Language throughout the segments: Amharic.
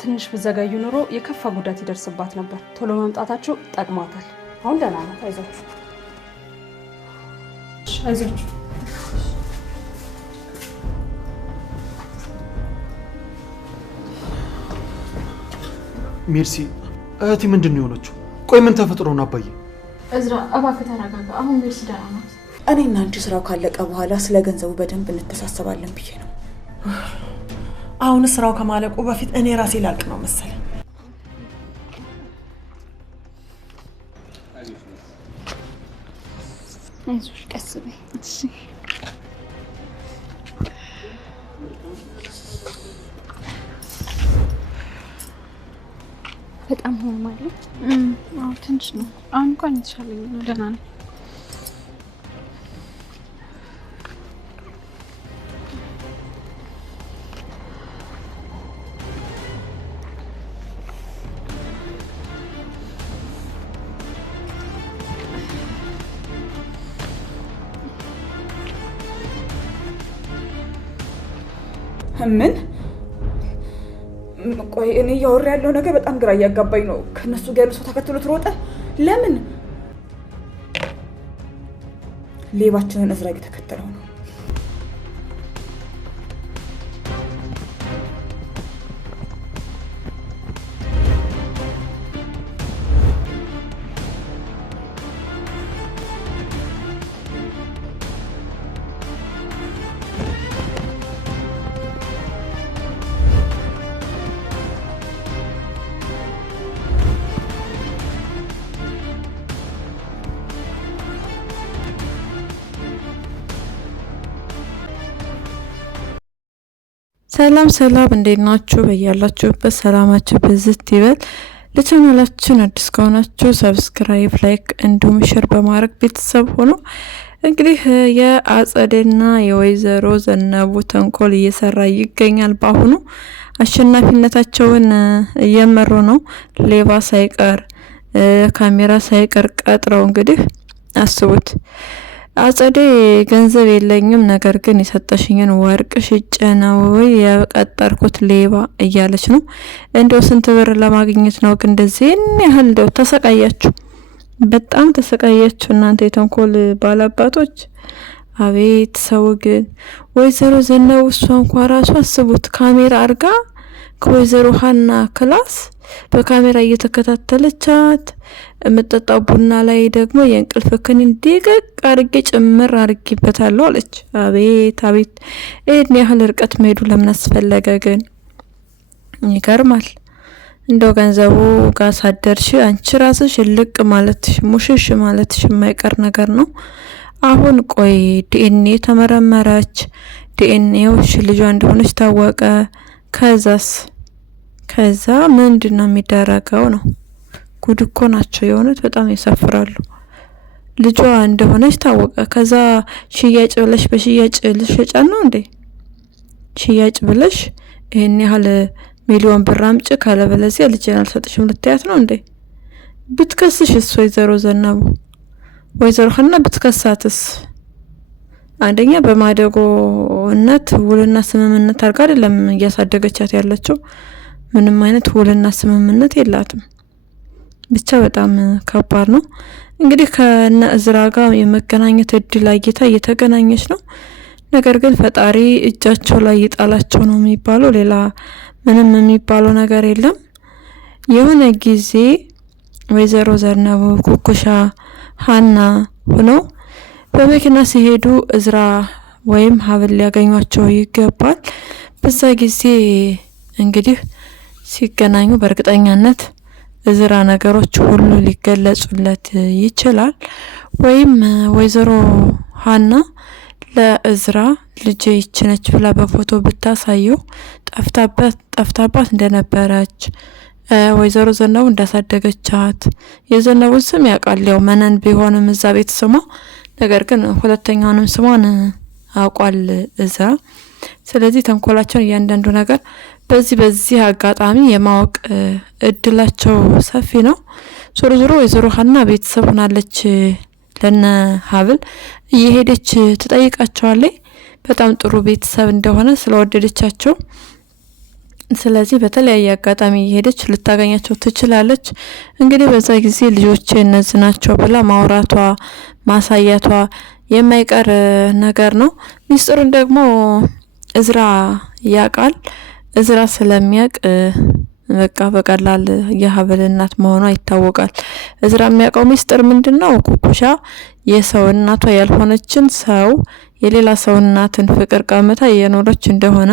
ትንሽ ብዘጋዩ ኑሮ የከፋ ጉዳት ይደርስባት ነበር። ቶሎ መምጣታቸው ጠቅሟታል። አሁን ደህና ናት። አይዟችሁ አይዟችሁ። ሜርሲ እህቴ ምንድን ነው የሆነችው? ቆይ ምን ተፈጥሮ ነው አባዬ? እዝራ እባክህ ተረጋጋ። አሁን ሜርሲ ደህና ናት። እኔና አንቺ ስራው ካለቀ በኋላ ስለ ገንዘቡ በደንብ እንተሳሰባለን ብዬ ነው። አሁን ስራው ከማለቁ በፊት እኔ ራሴ ላልቅ ነው መሰለኝ። አይዞሽ ቀስ በይ እሺ። በጣም ሆኖ ማለት አዎ ትንሽ ነው። አሁን እንኳን የተሻለኝ ነው። ደህና ነው። ምን? ቆይ እኔ ያወራ ያለው ነገር በጣም ግራ እያጋባኝ ነው። ከነሱ ጋር ሰው ተከትሎት ሮጠ። ለምን? ሌባችንን እዝራ እየተከተለው ነው። ሰላም ሰላም፣ እንዴት ናችሁ? በያላችሁበት ሰላማችሁ ብዝት ይበል። ለቻናላችን አዲስ ከሆናችሁ ሰብስክራይብ፣ ላይክ እንዲሁም ሼር በማድረግ ቤተሰብ ሆኖ እንግዲህ የአጸደና የወይዘሮ ዘነቡ ተንኮል እየሰራ ይገኛል። በአሁኑ አሸናፊነታቸውን እየመሩ ነው። ሌባ ሳይቀር ካሜራ ሳይቀር ቀጥረው እንግዲህ አስቡት። አጸደ ገንዘብ የለኝም ነገር ግን የሰጠሽኝን ወርቅ ሽጬ ነው የቀጠርኩት ሌባ እያለች ነው። እንደው ስንት ብር ለማግኘት ነው ግን እንደዚህ ያህል? እንደው ተሰቃያችሁ፣ በጣም ተሰቃያችሁ እናንተ የተንኮል ባላባቶች። አቤት ሰው ግን ወይዘሮ ዘነቡ እሷ እንኳን ራሱ አስቡት ካሜራ አርጋ ከወይዘሮ ሀና ክላስ በካሜራ እየተከታተለቻት የምጠጣው ቡና ላይ ደግሞ የእንቅልፍ ክኒን ደቀቅ አርጌ ጭምር አርጌበታለሁ አለች። አቤት አቤት ይሄን ያህል ርቀት መሄዱ ለምን አስፈለገ ግን? ይገርማል። እንደው ገንዘቡ ጋር ሳደርሽ አንቺ ራስሽ ልቅ ማለትሽ ሙሽሽ ማለትሽ የማይቀር ነገር ነው። አሁን ቆይ ዲኤንኤ ተመረመረች። ዲኤንኤው ልጇ እንደሆነች ታወቀ። ከዛ ምንድነው የሚደረገው ነው? ጉድ እኮ ናቸው የሆኑት። በጣም ያሳፍራሉ። ልጇ እንደሆነች ታወቀ። ከዛ ሽያጭ ብለሽ በሽያጭ ልሸጫ ነው እንዴ? ሽያጭ ብለሽ ይሄን ያህል ሚሊዮን ብር አምጪ ካለበለዚያ ልጅን አልሰጥሽም ልትያት ነው እንዴ? ብትከስሽስ ወይዘሮ ዘነቡ ወይዘሮ ሀና ብትከሳትስ? አንደኛ በማደጎነት ውልና ስምምነት አድርጋ አይደለም እያሳደገቻት ያለችው። ምንም አይነት ውልና ስምምነት የላትም። ብቻ በጣም ከባድ ነው። እንግዲህ ከነ እዝራ ጋር የመገናኘት እድል አግኝታ እየተገናኘች ነው። ነገር ግን ፈጣሪ እጃቸው ላይ ይጣላቸው ነው የሚባለው። ሌላ ምንም የሚባለው ነገር የለም። የሆነ ጊዜ ወይዘሮ ዘነቡ ኩኩሻ ሀና ሆነው በመኪና ሲሄዱ እዝራ ወይም ሀብል ሊያገኟቸው ይገባል። በዛ ጊዜ እንግዲህ ሲገናኙ በእርግጠኛነት እዝራ ነገሮች ሁሉ ሊገለጹለት ይችላል። ወይም ወይዘሮ ሀና ለእዝራ ልጅ ይችነች ብላ በፎቶ ብታሳየው ጠፍታባት እንደነበረች ወይዘሮ ዘነቡ እንዳሳደገቻት የዘነቡን ስም ያውቃል። ያው መነን ቢሆንም እዛ ቤት ስሟ፣ ነገር ግን ሁለተኛውንም ስሟን አውቋል እዝራ። ስለዚህ ተንኮላቸውን እያንዳንዱ ነገር በዚህ አጋጣሚ የማወቅ እድላቸው ሰፊ ነው። ዞሮ ዞሮ ወይዘሮ ሀና ቤተሰብ ሆናለች። ለነ ሀብል እየሄደች ትጠይቃቸዋለች። በጣም ጥሩ ቤተሰብ እንደሆነ ስለወደደቻቸው ስለዚህ በተለያየ አጋጣሚ እየሄደች ልታገኛቸው ትችላለች። እንግዲህ በዛ ጊዜ ልጆቼ እነዚህ ናቸው ብላ ማውራቷ ማሳያቷ የማይቀር ነገር ነው። ሚስጥሩን ደግሞ እዝራ ያውቃል። እዝራ ስለሚያውቅ በቃ በቀላል የሀብል እናት መሆኗ ይታወቃል። እዝራ የሚያውቀው ሚስጥር ምንድነው? ኩኩሻ የሰው እናቷ ያልሆነችን ሰው የሌላ ሰው እናትን ፍቅር ቀምታ እየኖረች እንደሆነ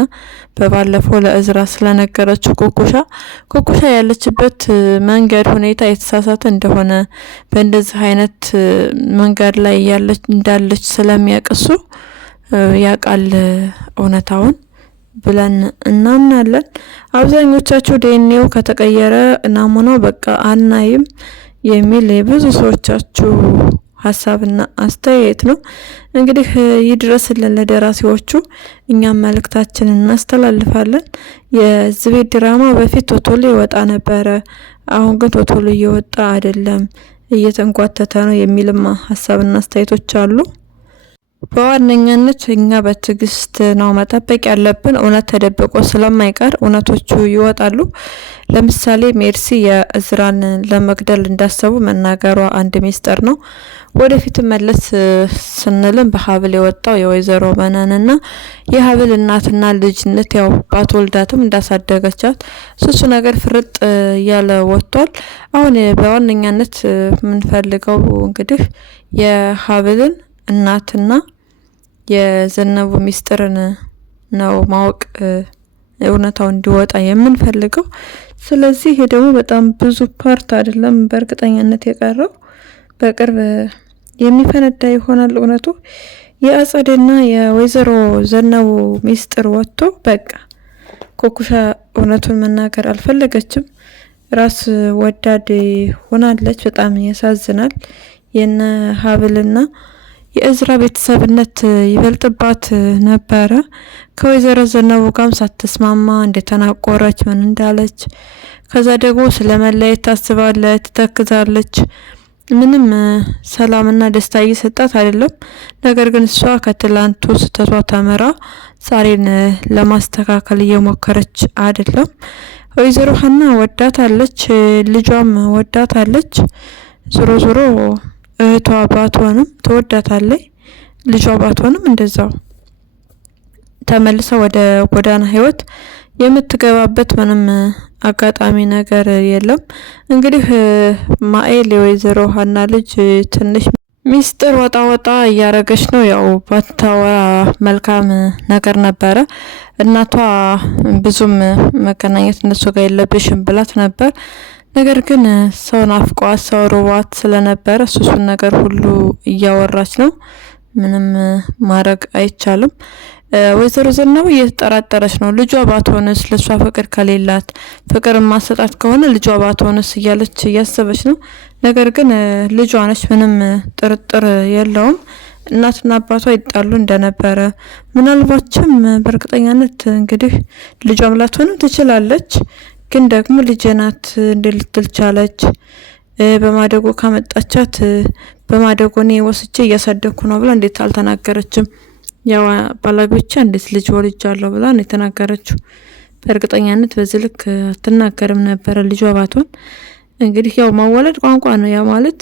በባለፈው ለእዝራ ስለነገረችው ኩኩሻ ያለችበት መንገድ ሁኔታ የተሳሳተ እንደሆነ በእንደዚህ አይነት መንገድ ላይ እንዳለች ስለሚያቀሱ ያውቃል እውነታውን ብለን እናምናለን። አብዛኞቻችሁ ዲኤንኤው ከተቀየረ ናሙናው በቃ አናይም የሚል የብዙ ሰዎቻችሁ ሀሳብና አስተያየት ነው። እንግዲህ ይድረስልን ለደራሲዎቹ፣ እኛም መልእክታችንን እናስተላልፋለን። የዚህ ቤት ድራማ በፊት ቶቶሎ ይወጣ ነበረ፣ አሁን ግን ቶቶሎ እየወጣ አይደለም፣ እየተንጓተተ ነው የሚልም ሀሳብና አስተያየቶች አሉ። በዋነኛነት እኛ በትዕግስት ነው መጠበቅ ያለብን። እውነት ተደብቆ ስለማይቀር እውነቶቹ ይወጣሉ። ለምሳሌ ሜርሲ የእዝራን ለመግደል እንዳሰቡ መናገሯ አንድ ሚስጥር ነው። ወደፊት መለስ ስንልም በሀብል የወጣው የወይዘሮ መነንና የሀብል እናትና ልጅነት ያው ባትወልዳትም እንዳሳደገቻት እሱ ነገር ፍርጥ እያለ ወጥቷል። አሁን በዋነኛነት የምንፈልገው እንግዲህ የሀብልን እናትና የዘነቡ ሚስጥርን ነው ማወቅ እውነታው እንዲወጣ የምንፈልገው። ስለዚህ ይሄ ደግሞ በጣም ብዙ ፓርት አይደለም በእርግጠኛነት የቀረው በቅርብ የሚፈነዳ ይሆናል እውነቱ። የአጸደና የወይዘሮ ዘነቡ ሚስጥር ወጥቶ በቃ ኩኩሻ እውነቱን መናገር አልፈለገችም። ራስ ወዳድ ሆናለች። በጣም ያሳዝናል። የነ ሀብልና የእዝራ ቤተሰብነት ይበልጥባት ነበረ። ከወይዘሮ ዘነቡ ጋርም ሳትስማማ እንደተናቆረች ምን እንዳለች፣ ከዛ ደግሞ ስለመለየት ታስባለች፣ ትተክዛለች። ምንም ሰላምና ደስታ እየሰጣት አይደለም። ነገር ግን እሷ ከትላንቱ ስህተቷ ተምራ ዛሬን ለማስተካከል እየሞከረች አይደለም። ወይዘሮ ሀና ወዳታለች፣ ልጇም ወዳታለች። ዞሮ ዞሮ እህቷ ባትሆንም ትወዳታለች፣ ልጇ ባትሆንም እንደዛው ተመልሳ ወደ ጎዳና ህይወት የምትገባበት ምንም አጋጣሚ ነገር የለም። እንግዲህ ማኤል የወይዘሮ ሀና ልጅ ትንሽ ሚስጥር ወጣ እያረገች ነው። ያው ባታወራ መልካም ነገር ነበረ። እናቷ ብዙም መገናኘት እነሱ ጋር የለብሽም ብላት ነበር። ነገር ግን ሰው ናፍቋት ሰው ሩባት ስለነበረ እሱን ነገር ሁሉ እያወራች ነው። ምንም ማድረግ አይቻልም። ወይዘሮ ዘነቡ እየተጠራጠረች ነው። ልጇ ባትሆንስ፣ ለሷ ፍቅር ከሌላት ፍቅር ማሰጣት ከሆነ ልጇ ባትሆንስ እያለች እያሰበች ነው። ነገር ግን ልጇ ነች፣ ምንም ጥርጥር የለውም። እናትና አባቷ ይጣሉ እንደነበረ ምናልባችም በእርግጠኛነት እንግዲህ ልጇም ላትሆንም ትችላለች። ግን ደግሞ ልጄ ናት እንዴት ልትል ቻለች? በማደጎ ካመጣቻት በማደጎ እኔ ወስጄ እያሳደግኩ ነው ብላ እንዴት አልተናገረችም? ያው ባላጎቻ እንዴት ልጅ ወልጃለሁ ብላ ነው የተናገረችው። በእርግጠኛነት በዚህ ልክ አትናገርም ነበረ ልጇ ባትሆን። እንግዲህ ያው ማወለድ ቋንቋ ነው። ያ ማለት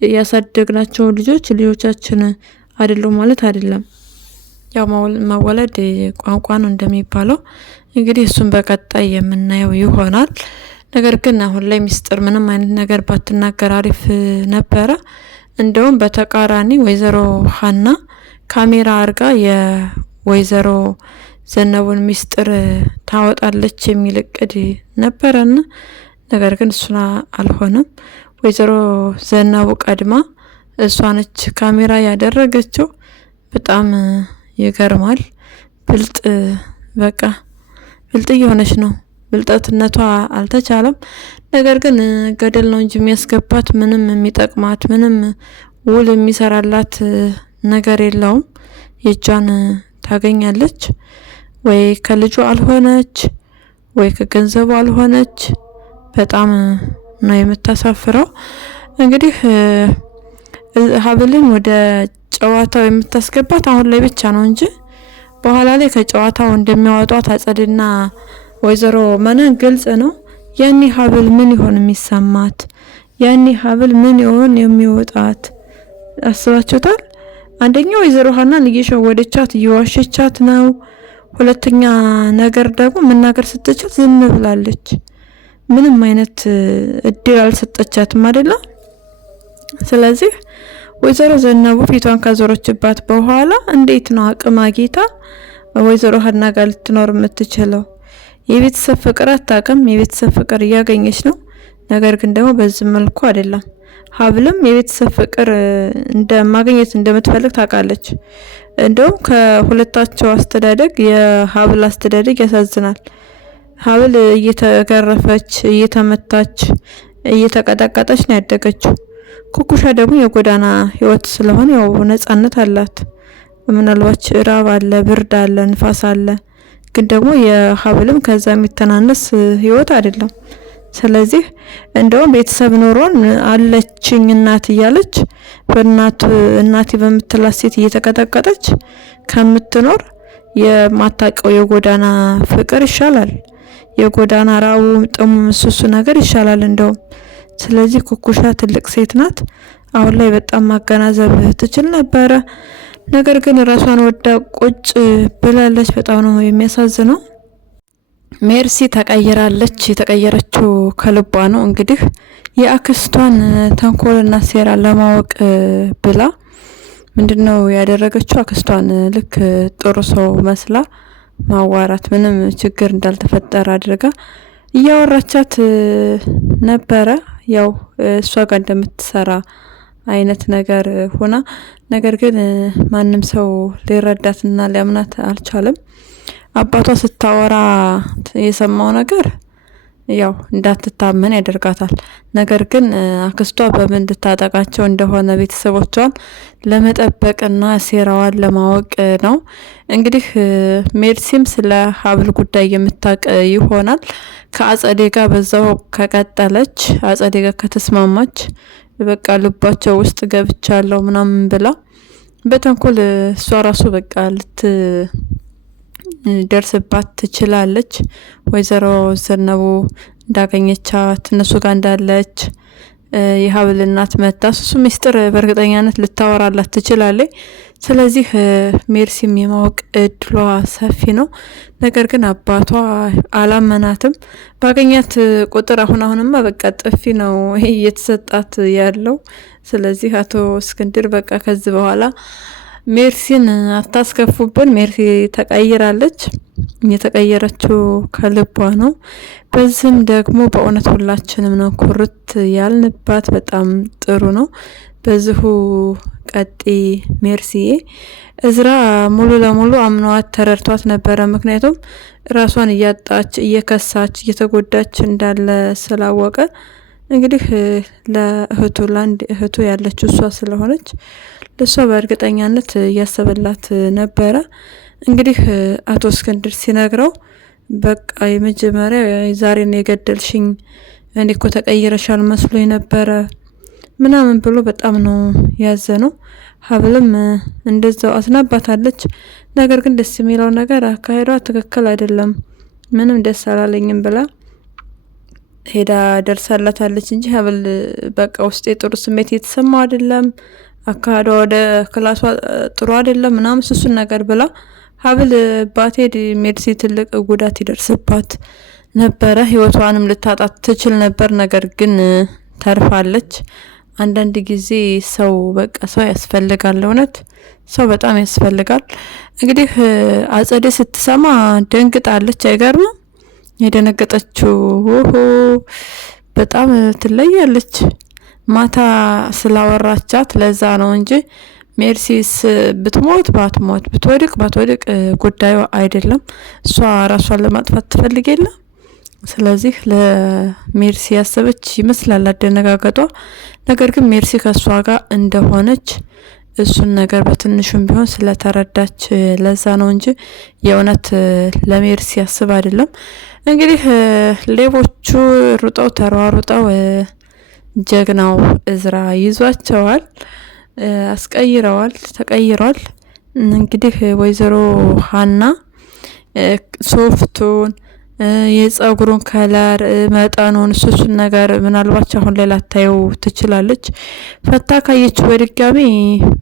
ያሳደግናቸው ልጆች ልጆቻችን አይደሉም ማለት አይደለም። ያው ማወለድ ቋንቋ ነው እንደሚባለው። እንግዲህ እሱን በቀጣይ የምናየው ይሆናል። ነገር ግን አሁን ላይ ሚስጥር ምንም አይነት ነገር ባትናገር አሪፍ ነበረ። እንደውም በተቃራኒ ወይዘሮ ሀና ካሜራ አርጋ የወይዘሮ ዘነቡን ሚስጥር ታወጣለች የሚል እቅድ ነበረና ነገር ግን እሱና አልሆነም። ወይዘሮ ዘነቡ ቀድማ እሷ ነች ካሜራ ያደረገችው። በጣም ይገርማል። ብልጥ በቃ ብልጥ እየሆነች ነው። ብልጠትነቷ አልተቻለም። ነገር ግን ገደል ነው እንጂ የሚያስገባት ምንም የሚጠቅማት ምንም ውል የሚሰራላት ነገር የለውም። የእጇን ታገኛለች። ወይ ከልጇ አልሆነች ወይ ከገንዘቡ አልሆነች። በጣም ነው የምታሳፍረው። እንግዲህ ሀብልን ወደ ጨዋታው የምታስገባት አሁን ላይ ብቻ ነው እንጂ በኋላ ላይ ከጨዋታው እንደሚያወጧት አጸድና ወይዘሮ መነን ግልጽ ነው ያኔ ሀብል ምን ይሆን የሚሰማት? ያኔ ሀብል ምን ይሆን የሚወጣት? አስባችሁታል? አንደኛ ወይዘሮ ሀናን እየሸወደቻት እየዋሸቻት ነው። ሁለተኛ ነገር ደግሞ መናገር ስትችል ዝም ብላለች። ምንም አይነት እድል አልሰጠቻትም አይደለ? ስለዚህ ወይዘሮ ዘነቡ ፊቷን ካዞረችባት በኋላ እንዴት ነው አቅም አግኝታ ወይዘሮ ሀና ጋር ልትኖር የምትችለው? የቤተሰብ ፍቅር አታውቅም። የቤተሰብ ፍቅር እያገኘች ነው። ነገር ግን ደግሞ በዚህ መልኩ አይደለም። ሀብልም የቤተሰብ ፍቅር እንደማግኘት እንደምትፈልግ ታውቃለች። እንደውም ከሁለታቸው አስተዳደግ የሀብል አስተዳደግ ያሳዝናል። ሀብል እየተገረፈች እየተመታች እየተቀጠቀጠች ነው ያደገችው። ኩኩሻ ደግሞ የጎዳና ህይወት ስለሆነ ያው ነጻነት አላት። ምናልባት ራብ አለ፣ ብርድ አለ፣ ንፋስ አለ። ግን ደግሞ የሀብልም ከዛ የሚተናነስ ህይወት አይደለም። ስለዚህ እንደውም ቤተሰብ ኖሮን አለችኝ እናት እያለች እናቴ በምትላት ሴት እየተቀጠቀጠች ከምትኖር የማታቀው የጎዳና ፍቅር ይሻላል። የጎዳና ራቡ ጥሙ ምሱሱ ነገር ይሻላል እንደውም። ስለዚህ ኩኩሻ ትልቅ ሴት ናት። አሁን ላይ በጣም ማገናዘብ ትችል ነበረ። ነገር ግን ራሷን ወዳ ቁጭ ብላለች። በጣም ነው የሚያሳዝነው። ሜርሲ ተቀይራለች። የተቀየረችው ከልቧ ነው። እንግዲህ የአክስቷን ተንኮልና ሴራ ለማወቅ ብላ ምንድነው ያደረገችው? አክስቷን ልክ ጥሩ ሰው መስላ ማዋራት፣ ምንም ችግር እንዳልተፈጠረ አድርጋ እያወራቻት ነበረ። ያው እሷ ጋር እንደምትሰራ አይነት ነገር ሆና፣ ነገር ግን ማንም ሰው ሊረዳትና ሊያምናት አልቻለም። አባቷ ስታወራ የሰማው ነገር ያው እንዳትታመን ያደርጋታል። ነገር ግን አክስቷ በምን እንድታጠቃቸው እንደሆነ ቤተሰቦቿን ለመጠበቅና ሴራዋን ለማወቅ ነው። እንግዲህ ሜርሲም ስለ ሀብል ጉዳይ የምታውቅ ይሆናል። ከአጸዴ ጋር በዛው ከቀጠለች፣ አጸዴ ጋር ከተስማማች በቃ ልባቸው ውስጥ ገብቻለሁ ምናምን ብላ በተንኮል እሷ ራሱ በቃ ደርስባት ትችላለች። ወይዘሮ ዘነቡ እንዳገኘቻት እነሱ ጋር እንዳለች የሀብል እናት መታ እሱ ሚስጥር በእርግጠኛነት ልታወራላት ትችላለች። ስለዚህ ሜርሲም የማወቅ እድሏ ሰፊ ነው። ነገር ግን አባቷ አላመናትም። ባገኛት ቁጥር አሁንማ በቃ ጥፊ ነው ይሄ እየተሰጣት ያለው። ስለዚህ አቶ እስክንድር በቃ ከዚህ በኋላ ሜርሲን አታስከፉብን። ሜርሲ ተቀይራለች። የተቀየረችው ከልቧ ነው። በዚህም ደግሞ በእውነት ሁላችንም ነው ኩርት ያልንባት። በጣም ጥሩ ነው። በዚሁ ቀጤ ሜርሲዬ። እዝራ ሙሉ ለሙሉ አምኗት ተረድቷት ነበረ። ምክንያቱም ራሷን እያጣች እየከሳች እየተጎዳች እንዳለ ስላወቀ እንግዲህ ለእህቱ ለአንድ እህቱ ያለችው እሷ ስለሆነች ለሷ በእርግጠኛነት እያሰበላት ነበረ። እንግዲህ አቶ እስክንድር ሲነግረው በቃ የመጀመሪያ ዛሬን የገደልሽኝ እኔ እኮ ተቀይረሻል መስሎኝ ነበረ ምናምን ብሎ በጣም ነው ያዘነው። ሀብልም እንደዛው አዝናባታለች። ነገር ግን ደስ የሚለው ነገር አካሄዷ ትክክል አይደለም፣ ምንም ደስ አላለኝም ብላ ሄዳ ደርሳላታለች እንጂ ሀብል በቃ ውስጤ ጥሩ ስሜት የተሰማው አይደለም፣ አካሄዷ ወደ ክላሷ ጥሩ አይደለም ምናምን እሱን ነገር ብላ ሀብል ባትሄድ ሜርሲ ትልቅ ጉዳት ይደርስባት ነበረ። ህይወቷንም ልታጣት ትችል ነበር። ነገር ግን ተርፋለች። አንዳንድ ጊዜ ሰው በቃ ሰው ያስፈልጋል። እውነት ሰው በጣም ያስፈልጋል። እንግዲህ አጸዴ ስትሰማ ደንግጣለች። አይገርምም? የደነገጠችው በጣም ትለያለች። ማታ ስላወራቻት ለዛ ነው እንጂ ሜርሲስ ብትሞት ባትሞት ብትወድቅ ባትወድቅ ጉዳዩ አይደለም። እሷ ራሷን ለማጥፋት ትፈልግ የለ። ስለዚህ ለሜርሲ ያሰበች ይመስላል አደነጋገጧ። ነገር ግን ሜርሲ ከሷ ጋር እንደሆነች እሱን ነገር በትንሹም ቢሆን ስለተረዳች ለዛ ነው እንጂ የእውነት ለሜርሲ ያስብ አይደለም። እንግዲህ ሌቦቹ ሩጠው ተሯሩጠው ጀግናው እዝራ ይዟቸዋል፣ አስቀይረዋል፣ ተቀይሯል። እንግዲህ ወይዘሮ ሀና ሶፍቱን የጸጉሩን ከለር መጠኑን እሱን ነገር ምናልባት አሁን ላይ ላታየው ትችላለች። ፈታ ካየችው በድጋሚ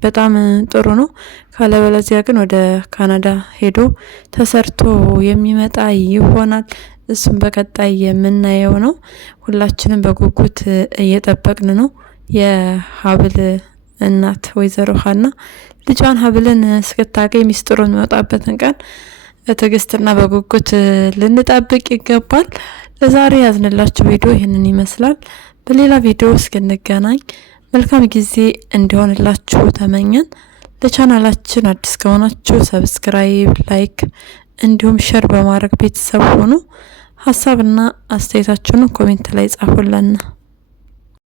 በጣም ጥሩ ነው። ካለበለዚያ ግን ወደ ካናዳ ሄዶ ተሰርቶ የሚመጣ ይሆናል። እሱም በቀጣይ የምናየው ነው። ሁላችንም በጉጉት እየጠበቅን ነው። የሀብል እናት ወይዘሮ ሀና ልጇን ሀብልን እስክታገኝ ሚስጥሩን የሚወጣበትን ቀን በትዕግስትና በጉጉት ልንጠብቅ ይገባል። ለዛሬ ያዝንላችሁ ቪዲዮ ይህንን ይመስላል። በሌላ ቪዲዮ እስክንገናኝ መልካም ጊዜ እንዲሆንላችሁ ተመኘን። ለቻናላችን አዲስ ከሆናችሁ ሰብስክራይብ፣ ላይክ እንዲሁም ሼር በማድረግ ቤተሰብ ሆኑ። ሀሳብና አስተያየታችሁን ኮሜንት ላይ ጻፉልን።